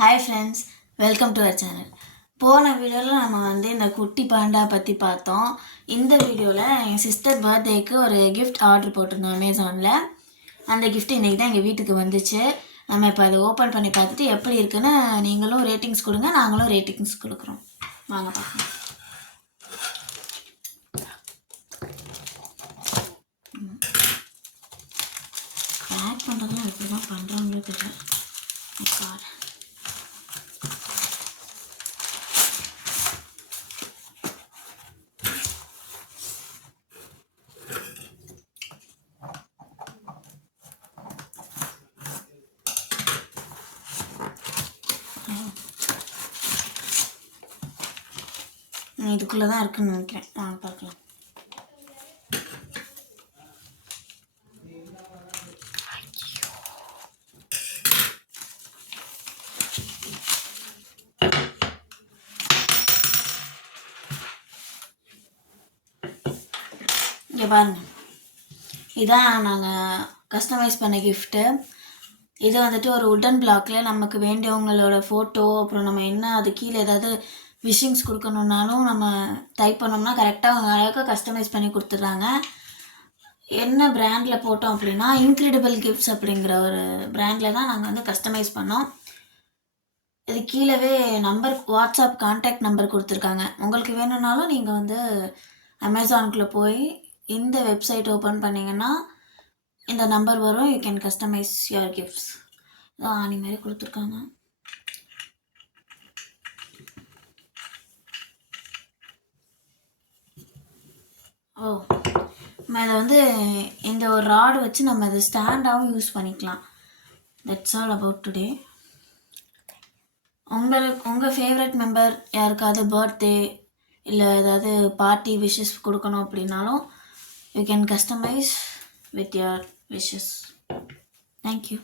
Hi friends, welcome to our channel. போன வீடியோவில் நம்ம இந்த குட்டி பாண்டா பற்றி பார்த்தோம். இந்த வீடியோவில் என் சிஸ்டர் பர்த்டேக்கு ஒரு கிஃப்ட் ஆர்டர் போட்டிருந்தோம் அமேசானில். அந்த கிஃப்ட் இன்றைக்கி தான் எங்கள் வீட்டுக்கு வந்துச்சு. நம்ம இப்போ அதை ஓப்பன் பண்ணி பார்த்துட்டு எப்படி இருக்குன்னு நீங்களும் ரேட்டிங்ஸ் கொடுங்க, நாங்களும் ரேட்டிங்ஸ் கொடுக்குறோம். வாங்க பார்க்கலாம். பேக் பண்ணுறதுலாம் எப்படி தான் பண்ணுறாங்களோ தெரியல. இதுக்குள்ளே தான் இருக்குன்னு நினைக்கிறேன். வாங்க பார்க்கலாம். இங்கே பாருங்க, இதான் நாங்கள் கஸ்டமைஸ் பண்ண கிஃப்ட்டு. இது ஒரு உட்டன் பிளாக்ல நமக்கு வேண்டியவங்களோட ஃபோட்டோ, அப்புறம் நம்ம என்ன அது கீழே ஏதாவது விஷிங்ஸ் கொடுக்கணுன்னாலும் நம்ம டைப் பண்ணோம்னா கரெக்டாக அவங்க அழகாக கஸ்டமைஸ் பண்ணி கொடுத்துட்றாங்க. என்ன பிராண்டில் போட்டோம் அப்படின்னா இன்க்ரெடிபிள் கிஃப்ட்ஸ் அப்படிங்கிற ஒரு பிராண்டில் தான் நாங்கள் கஸ்டமைஸ் பண்ணோம். இது கீழவே நம்பர், வாட்ஸ்அப் கான்டாக்ட் நம்பர் கொடுத்துருக்காங்க. உங்களுக்கு வேணும்னாலும் நீங்கள் அமேசானுக்குள்ளே போய் இந்த வெப்சைட் ஓப்பன் பண்ணிங்கன்னா இந்த நம்பர் வரும். You can customise your gifts. இதான் ஆணி மாதிரி கொடுத்துருக்காங்க. ஓ, நம்ம இதை இந்த ஒரு ராடு வச்சு நம்ம அதை ஸ்டாண்டாகவும் யூஸ் பண்ணிக்கலாம். That's all about today. உங்கள் ஃபேவரட் மெம்பர் யாருக்காவது பர்த்டே இல்லை ஏதாவது பார்ட்டி விஷஸ் கொடுக்கணும் அப்படின்னாலும் you can customise with your wishes. Thank you.